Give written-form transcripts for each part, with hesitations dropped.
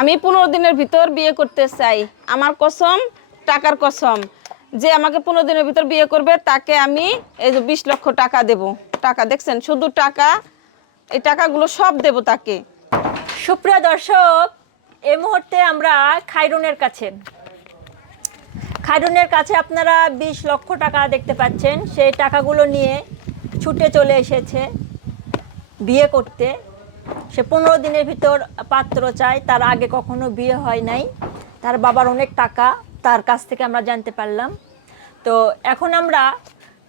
আমি 15 দিনের ভিতর বিয়ে করতে চাই। আমার কসম, টাকার কসম, যে আমাকে 15 দিনের ভিতর বিয়ে করবে তাকে আমি এই যে 20 লক্ষ টাকা দেব। টাকা দেখছেন, শুধু টাকা, এই টাকাগুলো সব দেব তাকে। সুপ্রিয় দর্শক, এই মুহূর্তে আমরা খায়রুনের কাছে আপনারা 20 লক্ষ টাকা দেখতে পাচ্ছেন। সেই টাকাগুলো নিয়ে ছুটে চলে এসেছে বিয়ে করতে। সে 15 দিনের ভিতর পাত্র চায়, তার আগে কখনো বিয়ে হয় নাই। তার বাবার অনেক টাকা, তার কাছ থেকে আমরা জানতে পারলাম। তো এখন আমরা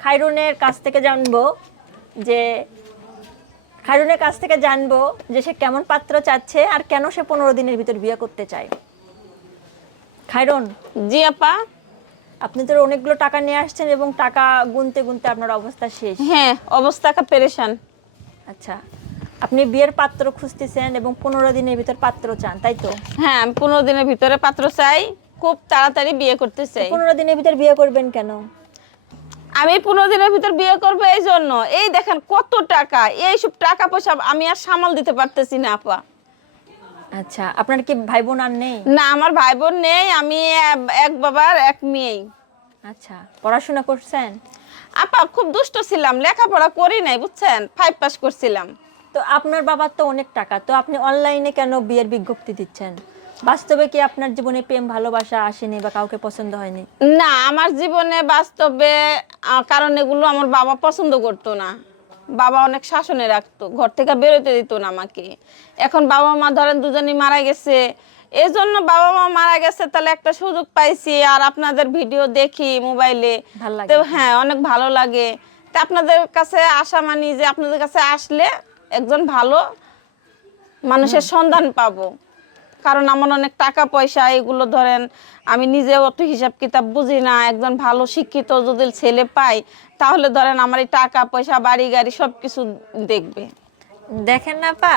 খায়রুনের কাছ থেকে জানবো যে সে কেমন পাত্র চাচ্ছে আর কেন সে 15 দিনের ভিতর বিয়ে করতে চায়। খায়রুন, জি আপা। আপনি তো অনেকগুলো টাকা নিয়ে আসছেন এবং টাকা গুনতে গুনতে আপনার অবস্থা শেষ। হ্যাঁ, অবস্থা পেরেশান। আচ্ছা, আপনি বিয়ের পাত্র খুঁজতেছেন এবং 15 দিনের ভিতর পাত্র চান, তাই তো? হ্যাঁ, আমি 15 দিনের ভিতরে পাত্র চাই, খুব তাড়াতাড়ি বিয়ে করতে চাই। 15 দিনের ভিতর বিয়ে করবেন কেন? আমি 15 দিনের ভিতর বিয়ে করবো এই জন্য, এই দেখেন কত টাকা, এইসব টাকা পয়সা আমি আর সামাল দিতে পারতেছি না আপা। আচ্ছা, আপনার কি ভাই বোন আর নেই? না, আমার ভাই বোন নেই, আমি এক বাবার এক মেয়ে। আচ্ছা, পড়াশোনা করছেন? আপা খুব দুষ্ট ছিলাম, লেখাপড়া করি নাই বুঝছেন, 5 পাস করছিলাম। তো আপনার বাবার তো অনেক টাকা, তো আপনি অনলাইনে কেন বিয়ের বিজ্ঞপ্তি দিচ্ছেন? বাস্তবে কি আপনার জীবনে প্রেম ভালোবাসা আসেনি বা কাউকে পছন্দ হয়নি? না, আমার জীবনে বাস্তবে কারণ এগুলো আমার বাবা পছন্দ করতো না। বাবা অনেক শাসনে রাখতো, ঘর থেকে বেরোতে দিত না আমাকে। এখন বাবা মা ধরেন দুজনই মারা গেছে, এই জন্য বাবা মা মারা গেছে, তাহলে একটা সুযোগ পাইছি। আর আপনাদের ভিডিও দেখি মোবাইলে, ভালো লাগে? তো হ্যাঁ অনেক ভালো লাগে। তো আপনাদের কাছে আসা মানি যে আপনাদের কাছে আসলে একজন ভালো মানুষের সন্ধান পাবো। কারণ আমার অনেক টাকা পয়সা, এগুলো ধরেন আমি নিজে অত হিসাব কিতাব বুঝি না। একজন ভালো শিক্ষিত যদি ছেলে পাই, তাহলে ধরেন আমার এই টাকা পয়সা বাড়ি গাড়ি সব কিছু দেখবে। দেখেন না পা,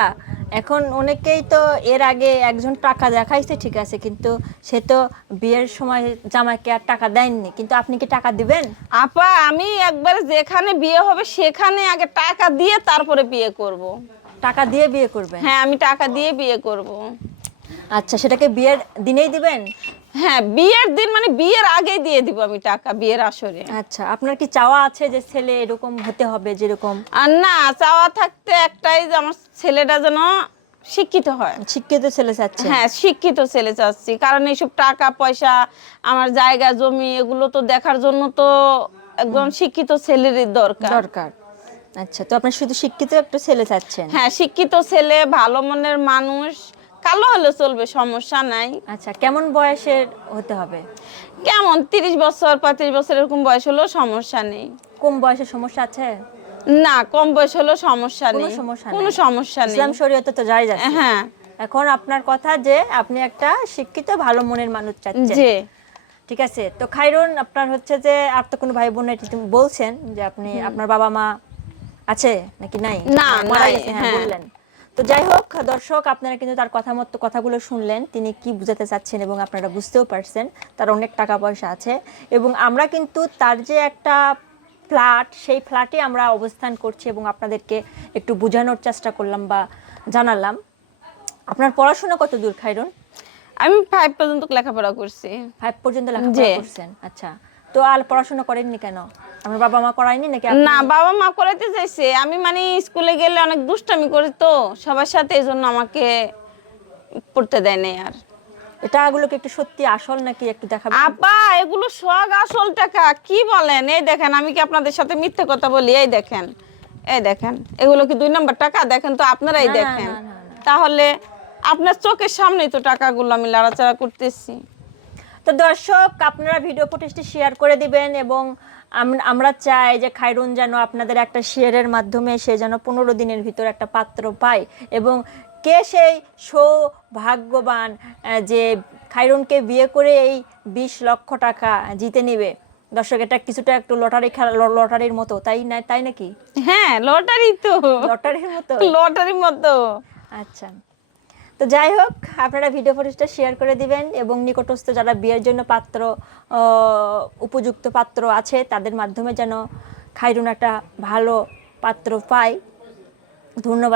এখন অনেকেই তো এর আগে একজন টাকা দেখাইছে, ঠিক আছে, কিন্তু সে তো বিয়ের সময় জামাইকে আর টাকা দেননি, কিন্তু আপনি কি টাকা দিবেন? আপা আমি একবারে যেখানে বিয়ে হবে সেখানে আগে টাকা দিয়ে তারপরে বিয়ে করব। টাকা দিয়ে বিয়ে করবেন? হ্যাঁ, আমি টাকা দিয়ে বিয়ে করব। আচ্ছা, সেটাকে বিয়ের দিনেই দিবেন? হ্যাঁ, বিয়ের দিন মানে বিয়ের আগে দিয়ে দিব আমি টাকা, বিয়ের আসরে। আচ্ছা, আপনার কি চাওয়া আছে যে ছেলে এরকম হতে হবে যেরকম? আর না, চাওয়া থাকতে একটাই, যে আমার ছেলেটা যেন শিক্ষিত হয়। শিক্ষিত ছেলে চাচ্ছে? হ্যাঁ, শিক্ষিত ছেলে চাচ্ছি, কারণ এইসব টাকা পয়সা, আমার জায়গা জমি, এগুলো তো দেখার জন্য তো একদম শিক্ষিত ছেলেরই দরকার। দরকার। আচ্ছা, তো আপনি শুধু শিক্ষিত একটা ছেলে চাচ্ছেন? হ্যাঁ, শিক্ষিত ছেলে, ভালো মনের মানুষ, কালো হলে চলবে, সমস্যা নাই। আচ্ছা, কেমন বয়সের হতে হবে? কেমন 30 বছর 35 বছর এরকম বয়স হলেও সমস্যা নেই। কম বয়সের সমস্যা আছে? না, কম বয়স হলেও সমস্যা কোনো নেই, সমস্যা কোনো নেই? সমস্যা নেই। ইসলাম শরীয়তে তো জায়েজ আছে। হ্যাঁ। এখন আপনার কথা যে আপনি একটা শিক্ষিত ভালো মনের মানুষ চাচ্ছেন, জি। ঠিক আছে। তো খায়রুন, আপনার হচ্ছে যে আর তো কোনো ভাই বোন নেই, তুমি বলছেন যে আপনি আপনার বাবা মা আছে নাকি নাই? না, মারা নাই, গেছে, হ্যাঁ হ্যাঁ। বললেন। তো যাই হোক দর্শক, আপনারা কিন্তু তার কথা মতো কথাগুলো শুনলেন, তিনি কি বুঝাতে চাচ্ছেন এবং আপনারা বুঝতেও পারছেন তার অনেক টাকা পয়সা আছে। এবং আমরা কিন্তু তার যে একটা ফ্ল্যাট, সেই ফ্ল্যাটে আমরা অবস্থান করছি এবং আপনাদেরকে একটু বোঝানোর চেষ্টা করলাম বা জানালাম। আপনার পড়াশোনা কত দূর খায়রুন? আমি 5 পর্যন্ত লেখাপড়া করছি। 5 পর্যন্ত লেখাপড়া করছেন? আচ্ছা, তো আর পড়াশোনা করেননি কেন? আমার বাবা মা করায়নি নাকি? না, বাবা মা করাতে চাইছে, আমি মানে স্কুলে গেলে অনেক দুষ্টামি করি তো সবার সাথে, এই জন্য আমাকে পড়তে দেয় নাই। আর এটাগুলো কি একটু সত্যি আসল নাকি একটু দেখাবেন? আপা এগুলো সব আসল টাকা, কি বলেন? এই দেখেন, আমি কি আপনাদের সাথে মিথ্যে কথা বলি? এই দেখেন, এই দেখেন, এগুলো কি 2 নম্বর টাকা? দেখেন তো, আপনারাই না, না, দেখেন। না, না, না। তাহলে আপনার চোখের সামনেই তো টাকাগুলো আমি লাড়াচাড়া করতেছি। তো দর্শক, আপনারা ভিডিও ফুটেজটি শেয়ার করে দিবেন এবং আমরা চাই যে খায়রুন যেন আপনাদের একটা শেয়ারের মাধ্যমে সে যেন 15 দিনের ভিতর একটা পাত্র পায়। এবং কে সেই সৌভাগ্যবান যে খায়রুনকে বিয়ে করে এই 20 লক্ষ টাকা জিতে নেবে। দর্শক, এটা কিছুটা একটু লটারি খেলা, লটারির মতো, তাই না? তাই নাকি? হ্যাঁ, লটারি তো, লটারির মতো? লটারির মতো। আচ্ছা, তো যাই হোক, আপনারা ভিডিও ফুটেজটা শেয়ার করে দিবেন এবং নিকটস্থ যারা বিয়ের জন্য পাত্র, উপযুক্ত পাত্র আছে, তাদের মাধ্যমে যেন খায়রুন একটা ভালো পাত্র পায়। ধন্যবাদ।